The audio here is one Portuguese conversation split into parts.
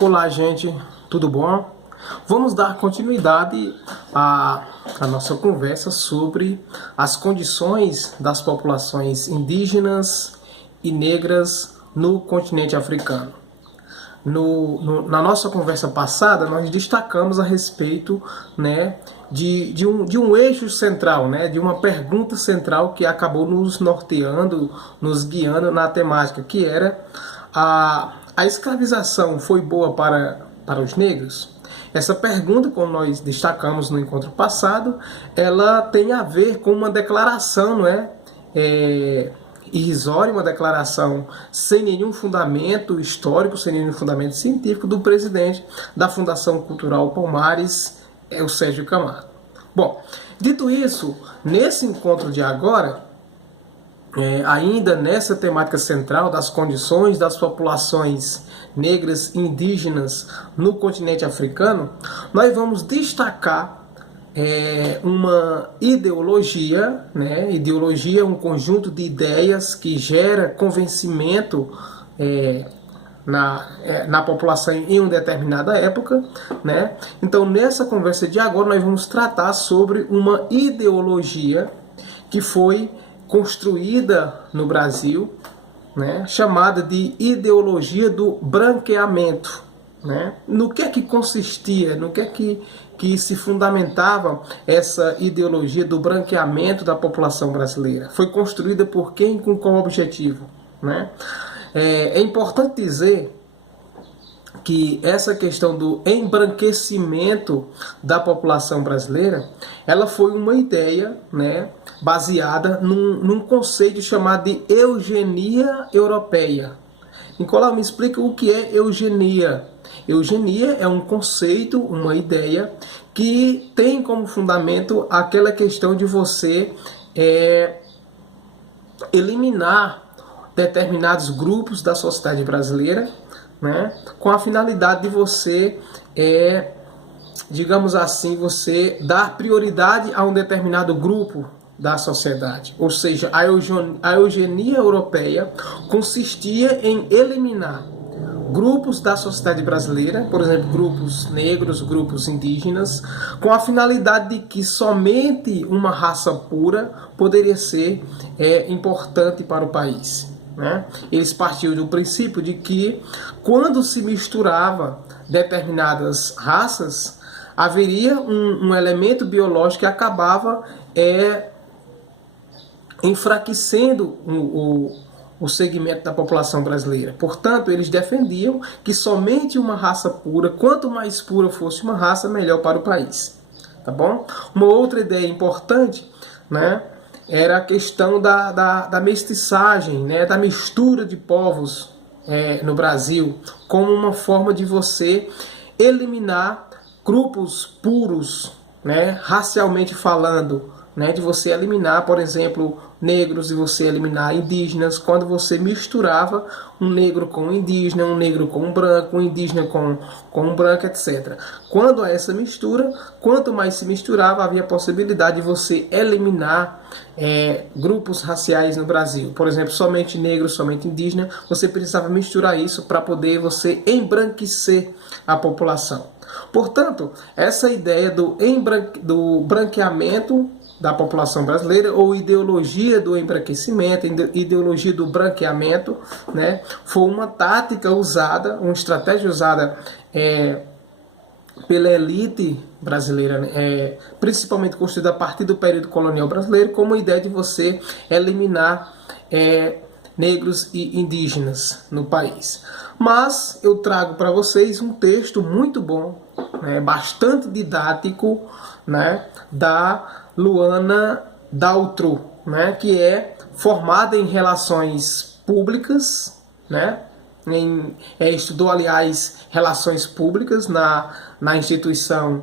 Olá, gente, tudo bom? Vamos dar continuidade à nossa conversa sobre as condições das populações indígenas e negras no continente africano. Na nossa conversa passada, nós destacamos a respeito, né, de um eixo central, né, de uma pergunta central que acabou nos norteando, nos guiando na temática, que era a escravização foi boa para os negros? Essa pergunta, como nós destacamos no encontro passado, ela tem a ver com uma declaração, não é? Irrisória, uma declaração sem nenhum fundamento histórico, sem nenhum fundamento científico, do presidente da Fundação Cultural Palmares, o Sérgio Camargo. Bom, dito isso, nesse encontro de agora, ainda nessa temática central das condições das populações negras e indígenas no continente africano, nós vamos destacar uma ideologia, né? Ideologia é um conjunto de ideias que gera convencimento na população em uma determinada época, né? Então, nessa conversa de agora, nós vamos tratar sobre uma ideologia que foi construída no Brasil, né, chamada de ideologia do branqueamento, né? No que é que consistia, no que é que se fundamentava essa ideologia do branqueamento da população brasileira? Foi construída por quem e com qual objetivo, né? É importante dizer que essa questão do embranquecimento da população brasileira, ela foi uma ideia, né, baseada num conceito chamado de eugenia europeia. Nicolau, me explica o que é eugenia. Eugenia é um conceito, uma ideia, que tem como fundamento aquela questão de você eliminar determinados grupos da sociedade brasileira, né, com a finalidade de você, digamos assim, você dar prioridade a um determinado grupo da sociedade. Ou seja, a eugenia europeia consistia em eliminar grupos da sociedade brasileira, por exemplo, grupos negros, grupos indígenas, com a finalidade de que somente uma raça pura poderia ser importante para o país, né? Eles partiam do princípio de que quando se misturava determinadas raças, haveria um elemento biológico que acabava enfraquecendo o segmento da população brasileira. Portanto, eles defendiam que somente uma raça pura, quanto mais pura fosse uma raça, melhor para o país. Tá bom? Uma outra ideia importante, né, era a questão da mestiçagem, né, da mistura de povos no Brasil, como uma forma de você eliminar grupos puros, né, racialmente falando, né, de você eliminar, por exemplo, negros e você eliminar indígenas, quando você misturava um negro com um indígena, um negro com um branco, um indígena com um branco, etc. Quando há essa mistura, quanto mais se misturava, havia a possibilidade de você eliminar grupos raciais no Brasil. Por exemplo, somente negro, somente indígena, você precisava misturar isso para poder você embranquecer a população. Portanto, essa ideia do branqueamento da população brasileira, ou ideologia do embranquecimento, ideologia do branqueamento, né, foi uma tática usada, uma estratégia usada pela elite brasileira, principalmente construída a partir do período colonial brasileiro, como a ideia de você eliminar negros e indígenas no país. Mas eu trago para vocês um texto muito bom, né, bastante didático, né, da Luana Daltrou, né, que é formada em relações públicas, né, estudou, aliás, relações públicas na instituição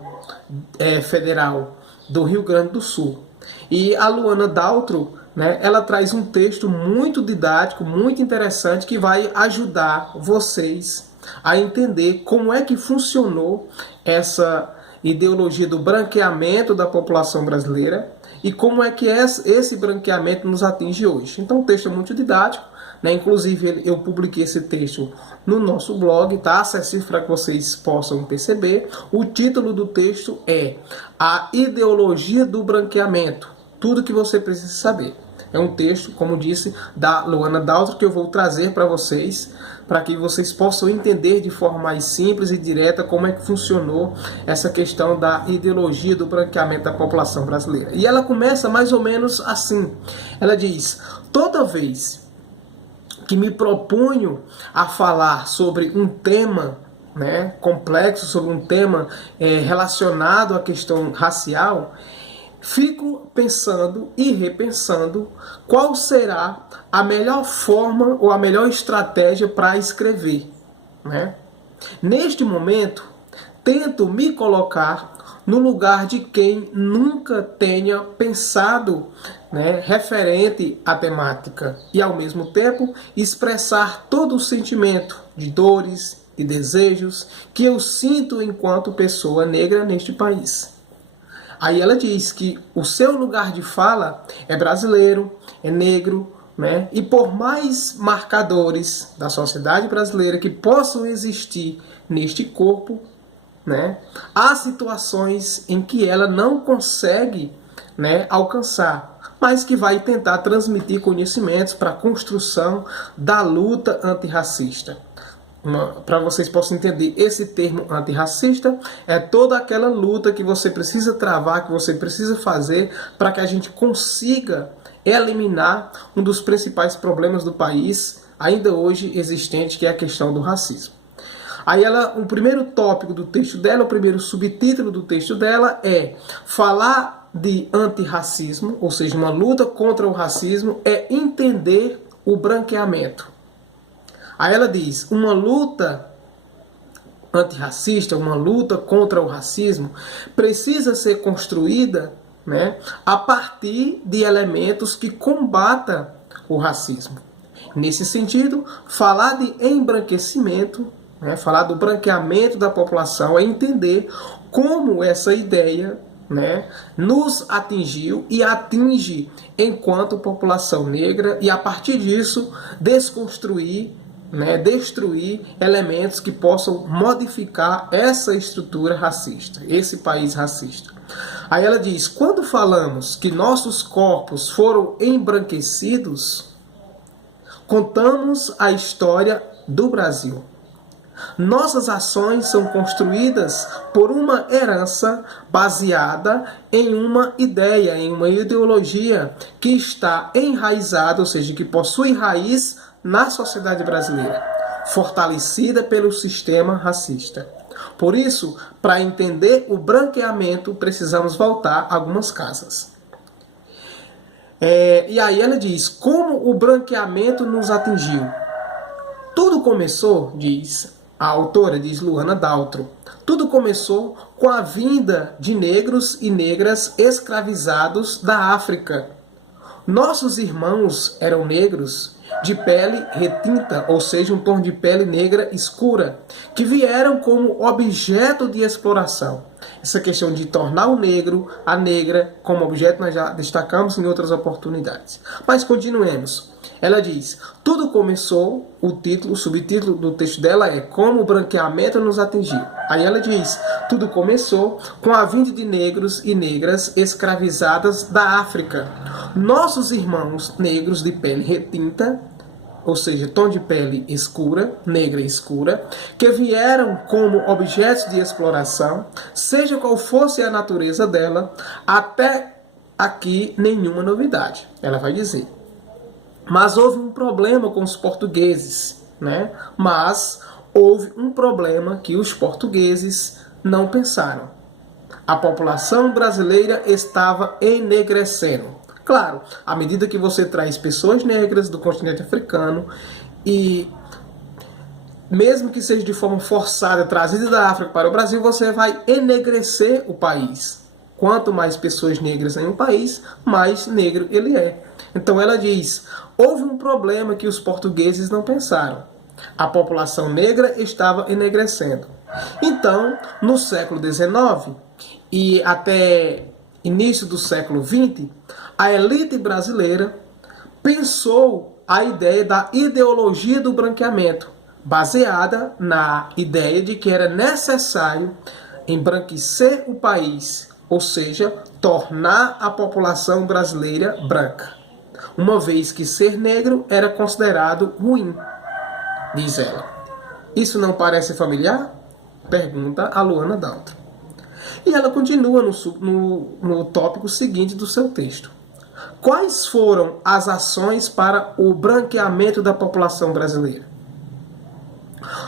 federal do Rio Grande do Sul. E a Luana Daltrou, né, ela traz um texto muito didático, muito interessante, que vai ajudar vocês a entender como é que funcionou essa ideologia do branqueamento da população brasileira e como é que esse branqueamento nos atinge hoje. Então o texto é muito didático, né? Inclusive eu publiquei esse texto no nosso blog, tá acessível para que vocês possam perceber. O título do texto é A Ideologia do Branqueamento, tudo que você precisa saber. É um texto, como disse, da Luana Daltro, que eu vou trazer para vocês, para que vocês possam entender de forma mais simples e direta como é que funcionou essa questão da ideologia do branqueamento da população brasileira. E ela começa mais ou menos assim. Ela diz: toda vez que me proponho a falar sobre um tema, né, complexo, sobre um tema relacionado à questão racial, fico pensando e repensando qual será a melhor forma ou a melhor estratégia para escrever, né? Neste momento, tento me colocar no lugar de quem nunca tenha pensado, né, referente à temática e, ao mesmo tempo, expressar todo o sentimento de dores e desejos que eu sinto enquanto pessoa negra neste país. Aí ela diz que o seu lugar de fala é brasileiro, é negro, né? E por mais marcadores da sociedade brasileira que possam existir neste corpo, né, há situações em que ela não consegue, né, alcançar, mas que vai tentar transmitir conhecimentos para a construção da luta antirracista. Para vocês possam entender, esse termo antirracista é toda aquela luta que você precisa travar, que você precisa fazer para que a gente consiga eliminar um dos principais problemas do país, ainda hoje existente, que é a questão do racismo. Aí o primeiro tópico do texto dela, o primeiro subtítulo do texto dela é: falar de antirracismo, ou seja, uma luta contra o racismo, é entender o branqueamento. Aí ela diz: uma luta antirracista, uma luta contra o racismo, precisa ser construída, né, a partir de elementos que combatam o racismo. Nesse sentido, falar de embranquecimento, né, falar do branqueamento da população, é entender como essa ideia, né, nos atingiu e atinge enquanto população negra, e a partir disso desconstruir, né, destruir elementos que possam modificar essa estrutura racista, esse país racista. Aí ela diz: quando falamos que nossos corpos foram embranquecidos, contamos a história do Brasil. Nossas ações são construídas por uma herança baseada em uma ideia, em uma ideologia que está enraizada, ou seja, que possui raiz na sociedade brasileira, fortalecida pelo sistema racista. Por isso, para entender o branqueamento, precisamos voltar a algumas casas. E aí ela diz: como o branqueamento nos atingiu? Tudo começou, diz a autora, diz Luana Daltro, tudo começou com a vinda de negros e negras escravizados da África. Nossos irmãos eram negros de pele retinta, ou seja, um tom de pele negra escura, que vieram como objeto de exploração. Essa questão de tornar o negro, a negra, como objeto, nós já destacamos em outras oportunidades. Mas continuemos. Ela diz: tudo começou, o subtítulo do texto dela é Como o branqueamento nos atingiu. Aí ela diz: tudo começou com a vinda de negros e negras escravizadas da África. Nossos irmãos negros de pele retinta, ou seja, tom de pele escura, negra e escura, que vieram como objetos de exploração, seja qual fosse a natureza dela, até aqui nenhuma novidade, ela vai dizer. Mas houve um problema com os portugueses, né? Mas houve um problema que os portugueses não pensaram. A população brasileira estava enegrecendo. Claro, à medida que você traz pessoas negras do continente africano e mesmo que seja de forma forçada, trazida da África para o Brasil, você vai enegrecer o país. Quanto mais pessoas negras em um país, mais negro ele é. Então ela diz: houve um problema que os portugueses não pensaram. A população negra estava enegrecendo. Então, no século XIX e até início do século XX, a elite brasileira pensou a ideia da ideologia do branqueamento, baseada na ideia de que era necessário embranquecer o país, ou seja, tornar a população brasileira branca, uma vez que ser negro era considerado ruim, diz ela. Isso não parece familiar? Pergunta a Luana Daltro. E ela continua no tópico seguinte do seu texto. Quais foram as ações para o branqueamento da população brasileira?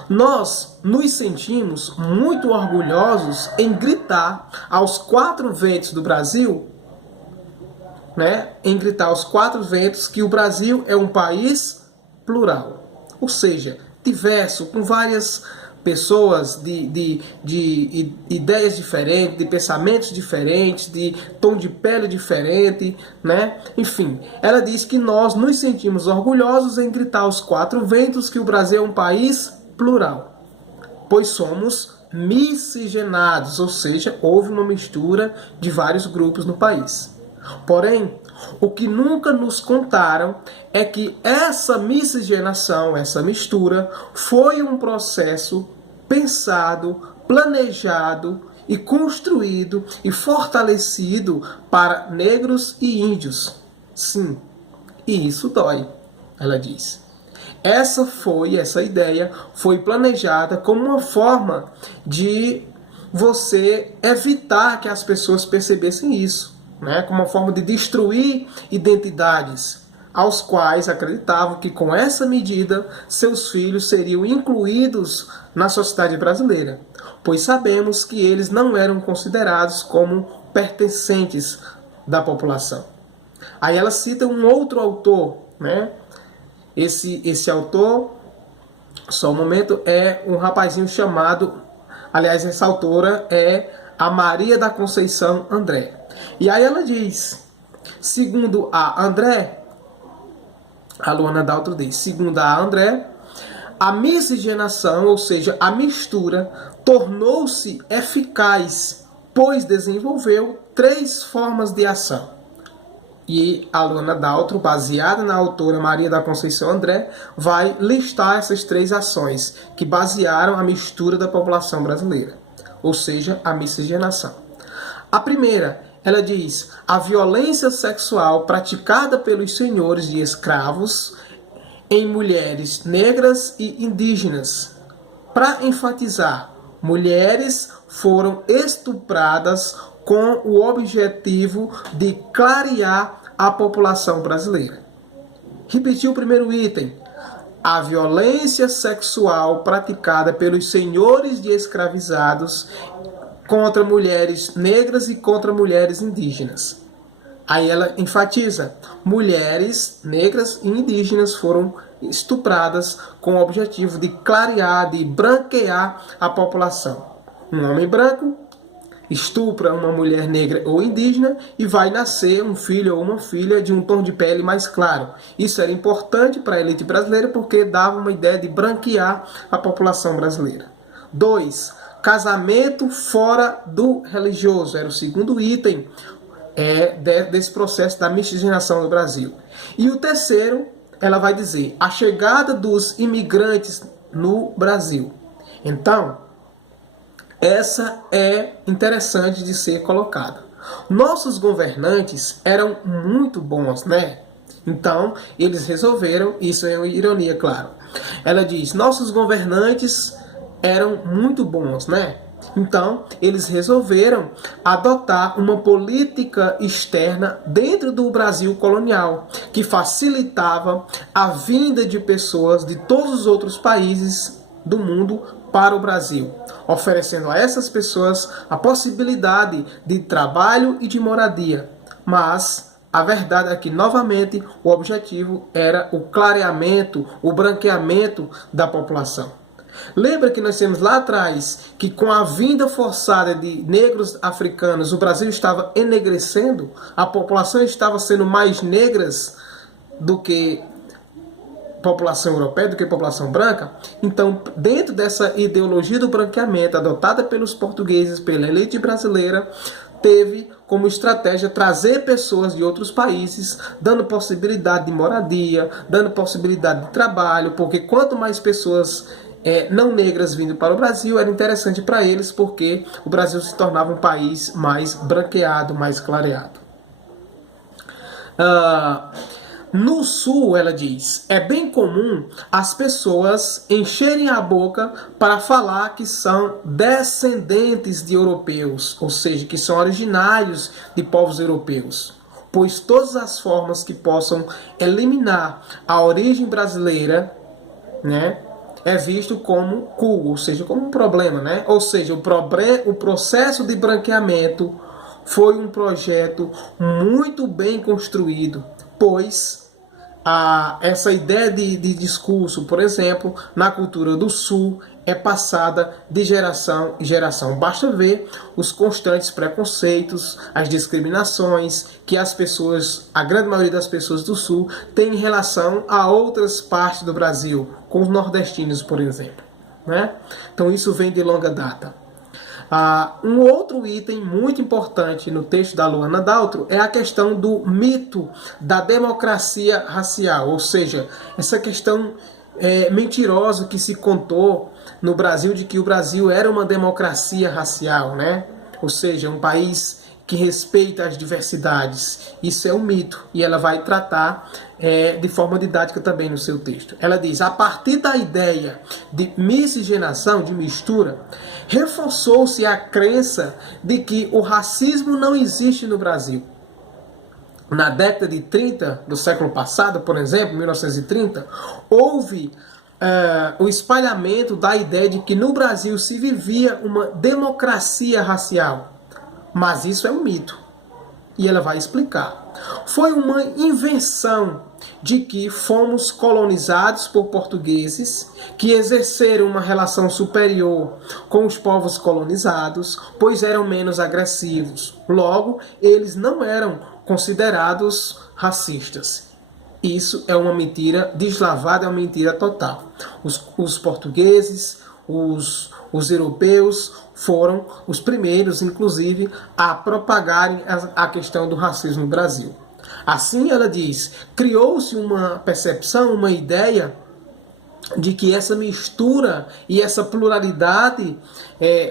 Nós nos sentimos muito orgulhosos em gritar aos quatro ventos do Brasil, em gritar aos quatro ventos que o Brasil é um país plural, ou seja, diverso, com várias pessoas de ideias diferentes, de pensamentos diferentes, de tom de pele diferente, Enfim, ela diz que nós nos sentimos orgulhosos em gritar aos quatro ventos que o Brasil é um país plural, pois somos miscigenados, ou seja, houve uma mistura de vários grupos no país. Porém, o que nunca nos contaram é que essa miscigenação, essa mistura, foi um processo pensado, planejado e construído e fortalecido para negros e índios. Sim, e isso dói, ela diz. Essa ideia foi planejada como uma forma de você evitar que as pessoas percebessem isso, como uma forma de destruir identidades, aos quais acreditavam que com essa medida seus filhos seriam incluídos na sociedade brasileira, pois sabemos que eles não eram considerados como pertencentes da população. Aí ela cita um outro autor, Esse autor, só um momento, é um rapazinho chamado, aliás, essa autora é a Maria da Conceição André. E aí ela diz, segundo a André, a Luana Daltro diz, segundo a André, a miscigenação, ou seja, a mistura, tornou-se eficaz, pois desenvolveu 3 formas de ação. E a Luana Daltro, baseada na autora Maria da Conceição André, vai listar essas 3 ações que basearam a mistura da população brasileira, ou seja, a miscigenação. A primeira, ela diz, a violência sexual praticada pelos senhores de escravos em mulheres negras e indígenas. Para enfatizar, mulheres foram estupradas com o objetivo de clarear a população brasileira. Repetiu o primeiro item. A violência sexual praticada pelos senhores de escravizados contra mulheres negras e contra mulheres indígenas. Aí ela enfatiza, mulheres negras e indígenas foram estupradas com o objetivo de clarear, de branquear a população. Um homem branco estupra uma mulher negra ou indígena e vai nascer um filho ou uma filha de um tom de pele mais claro. Isso era importante para a elite brasileira porque dava uma ideia de branquear a população brasileira. 2. Casamento fora do religioso. Era o segundo item desse processo da miscigenação do Brasil. E o terceiro, ela vai dizer, a chegada dos imigrantes no Brasil. Então, essa é interessante de ser colocada. Nossos governantes eram muito bons, Então, eles resolveram, isso é uma ironia, claro. Ela diz, nossos governantes eram muito bons, Então, eles resolveram adotar uma política externa dentro do Brasil colonial, que facilitava a vinda de pessoas de todos os outros países do mundo para o Brasil, oferecendo a essas pessoas a possibilidade de trabalho e de moradia. Mas a verdade é que, novamente, o objetivo era o clareamento, o branqueamento da população. Lembra que nós temos lá atrás que com a vinda forçada de negros africanos, o Brasil estava enegrecendo, a população estava sendo mais negras do que população europeia, do que população branca? Então, dentro dessa ideologia do branqueamento adotada pelos portugueses, pela elite brasileira, teve como estratégia trazer pessoas de outros países, dando possibilidade de moradia, dando possibilidade de trabalho, porque quanto mais pessoas não negras vindo para o Brasil, era interessante para eles, porque o Brasil se tornava um país mais branqueado, mais clareado. No sul, ela diz, é bem comum as pessoas encherem a boca para falar que são descendentes de europeus, ou seja, que são originários de povos europeus, pois todas as formas que possam eliminar a origem brasileira, né, é visto como cool, ou seja, como um problema, né? Ou seja, o processo de branqueamento foi um projeto muito bem construído, pois essa ideia de discurso, por exemplo, na cultura do Sul, é passada de geração em geração. Basta ver os constantes preconceitos, as discriminações que a grande maioria das pessoas do Sul tem em relação a outras partes do Brasil, com os nordestinos, por exemplo, né? Então isso vem de longa data. Um outro item muito importante no texto da Luana Daltro é a questão do mito da democracia racial, ou seja, essa questão mentirosa que se contou no Brasil de que o Brasil era uma democracia racial, né? Ou seja, um país que respeita as diversidades. Isso é um mito e ela vai tratar de forma didática também no seu texto. Ela diz, a partir da ideia de miscigenação, de mistura, reforçou-se a crença de que o racismo não existe no Brasil. Na década de 30 do século passado, por exemplo, 1930, houve o espalhamento da ideia de que no Brasil se vivia uma democracia racial. Mas isso é um mito. E ela vai explicar. Foi uma invenção de que fomos colonizados por portugueses que exerceram uma relação superior com os povos colonizados, pois eram menos agressivos. Logo, eles não eram considerados racistas. Isso é uma mentira deslavada, é uma mentira total. Os portugueses, os europeus foram os primeiros, inclusive, a propagarem a questão do racismo no Brasil. Assim, ela diz, criou-se uma percepção, uma ideia de que essa mistura e essa pluralidade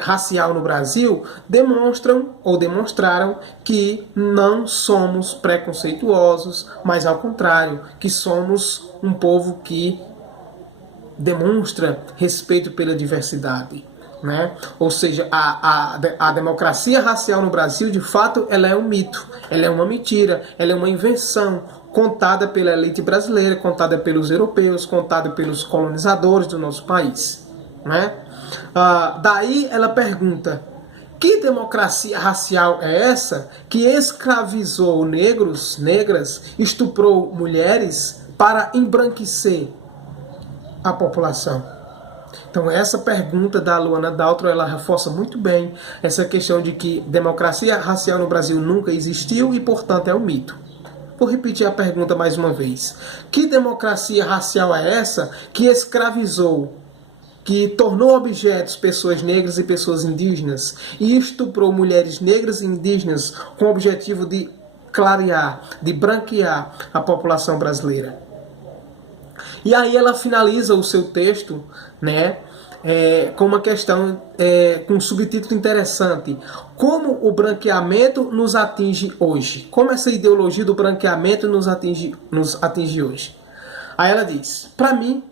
racial no Brasil demonstraram que não somos preconceituosos, mas ao contrário, que somos um povo que demonstra respeito pela diversidade, né? Ou seja, a democracia racial no Brasil, de fato, ela é um mito, ela é uma mentira, ela é uma invenção contada pela elite brasileira, contada pelos europeus, contada pelos colonizadores do nosso país, né? Daí ela pergunta, que democracia racial é essa que escravizou negros, negras, estuprou mulheres para embranquecer a população? Então essa pergunta da Luana Daltro, ela reforça muito bem essa questão de que democracia racial no Brasil nunca existiu e, portanto, é um mito. Vou repetir a pergunta mais uma vez. Que democracia racial é essa que escravizou, que tornou objetos pessoas negras e pessoas indígenas e estuprou mulheres negras e indígenas com o objetivo de clarear, de branquear a população brasileira? E aí ela finaliza o seu texto, né, com uma questão, com um subtítulo interessante. Como o branqueamento nos atinge hoje? Como essa ideologia do branqueamento nos atinge hoje? Aí ela diz, para mim,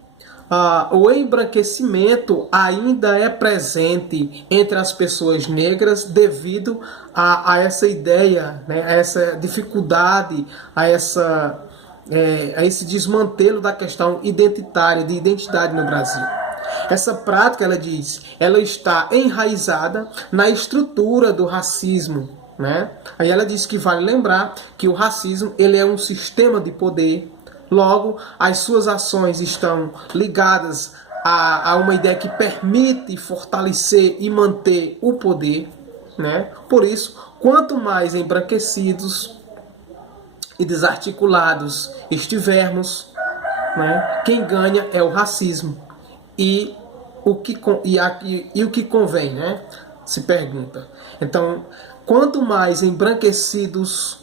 o embranquecimento ainda é presente entre as pessoas negras devido a essa ideia, né, a essa dificuldade, a esse desmantelo da questão identitária, de identidade no Brasil. Essa prática, ela diz, ela está enraizada na estrutura do racismo, né? Aí ela diz que vale lembrar que o racismo, ele é um sistema de poder, logo as suas ações estão ligadas a uma ideia que permite fortalecer e manter o poder, né? Por isso, quanto mais embranquecidos e desarticulados estivermos, né, quem ganha é o racismo e o que convém, né? Se pergunta. Então, quanto mais embranquecidos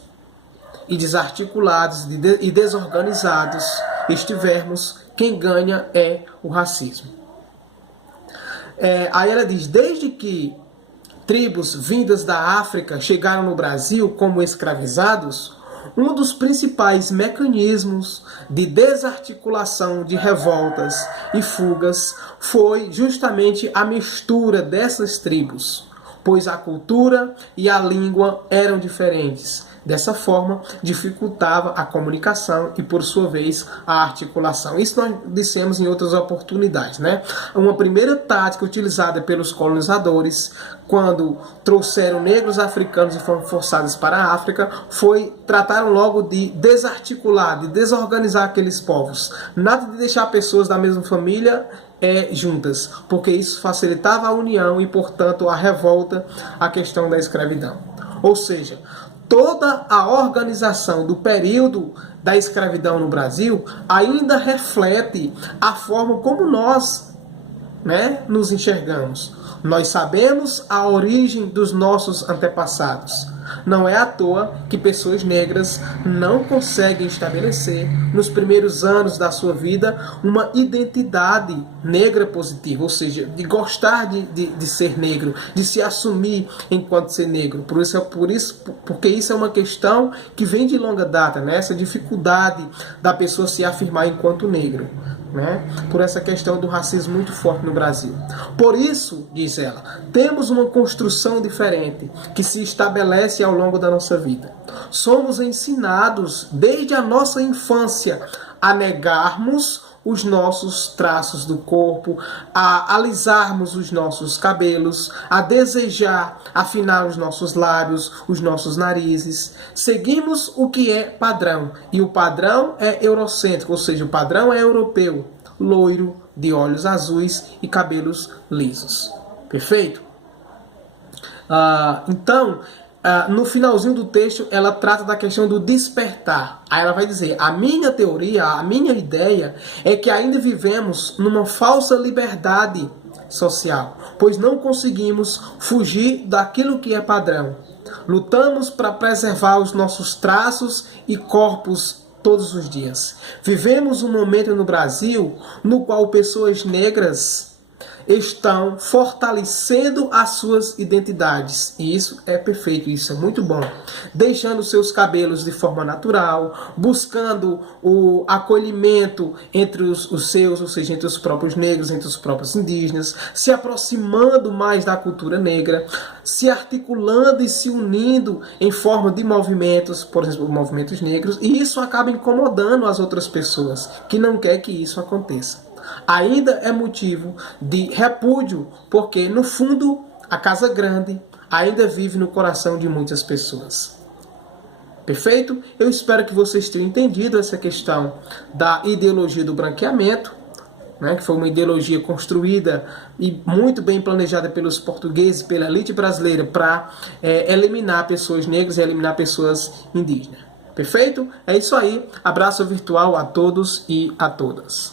e desarticulados e desorganizados estivermos, quem ganha é o racismo. Aí ela diz, desde que tribos vindas da África chegaram no Brasil como escravizados, um dos principais mecanismos de desarticulação de revoltas e fugas foi justamente a mistura dessas tribos, pois a cultura e a língua eram diferentes. Dessa forma, dificultava a comunicação e, por sua vez, a articulação. Isso nós dissemos em outras oportunidades, né? Uma primeira tática utilizada pelos colonizadores, quando trouxeram negros africanos e foram forçados para a África, trataram logo de desarticular, de desorganizar aqueles povos. Nada de deixar pessoas da mesma família juntas, porque isso facilitava a união e, portanto, a revolta à questão da escravidão. Ou seja, toda a organização do período da escravidão no Brasil ainda reflete a forma como nós, nos enxergamos. Nós sabemos a origem dos nossos antepassados. Não é à toa que pessoas negras não conseguem estabelecer, nos primeiros anos da sua vida, uma identidade negra positiva, ou seja, de gostar de ser negro, de se assumir enquanto ser negro. Porque isso é uma questão que vem de longa data, né? Essa dificuldade da pessoa se afirmar enquanto negro. Por essa questão do racismo muito forte no Brasil. Por isso, diz ela, temos uma construção diferente que se estabelece ao longo da nossa vida. Somos ensinados desde a nossa infância a negarmos os nossos traços do corpo, a alisarmos os nossos cabelos, a desejar afinar os nossos lábios, os nossos narizes. Seguimos o que é padrão, e o padrão é eurocêntrico, ou seja, o padrão é europeu, loiro, de olhos azuis e cabelos lisos. Perfeito? Então, no finalzinho do texto, ela trata da questão do despertar. Aí ela vai dizer, a minha teoria, a minha ideia é que ainda vivemos numa falsa liberdade social, pois não conseguimos fugir daquilo que é padrão. Lutamos para preservar os nossos traços e corpos todos os dias. Vivemos um momento no Brasil no qual pessoas negras estão fortalecendo as suas identidades. E isso é perfeito, isso é muito bom. Deixando seus cabelos de forma natural, buscando o acolhimento entre os seus, ou seja, entre os próprios negros, entre os próprios indígenas, se aproximando mais da cultura negra, se articulando e se unindo em forma de movimentos, por exemplo, movimentos negros, e isso acaba incomodando as outras pessoas, que não quer que isso aconteça. Ainda é motivo de repúdio, porque no fundo a Casa Grande ainda vive no coração de muitas pessoas. Perfeito? Eu espero que vocês tenham entendido essa questão da ideologia do branqueamento, que foi uma ideologia construída e muito bem planejada pelos portugueses, pela elite brasileira, para eliminar pessoas negras e eliminar pessoas indígenas. Perfeito? É isso aí. Abraço virtual a todos e a todas.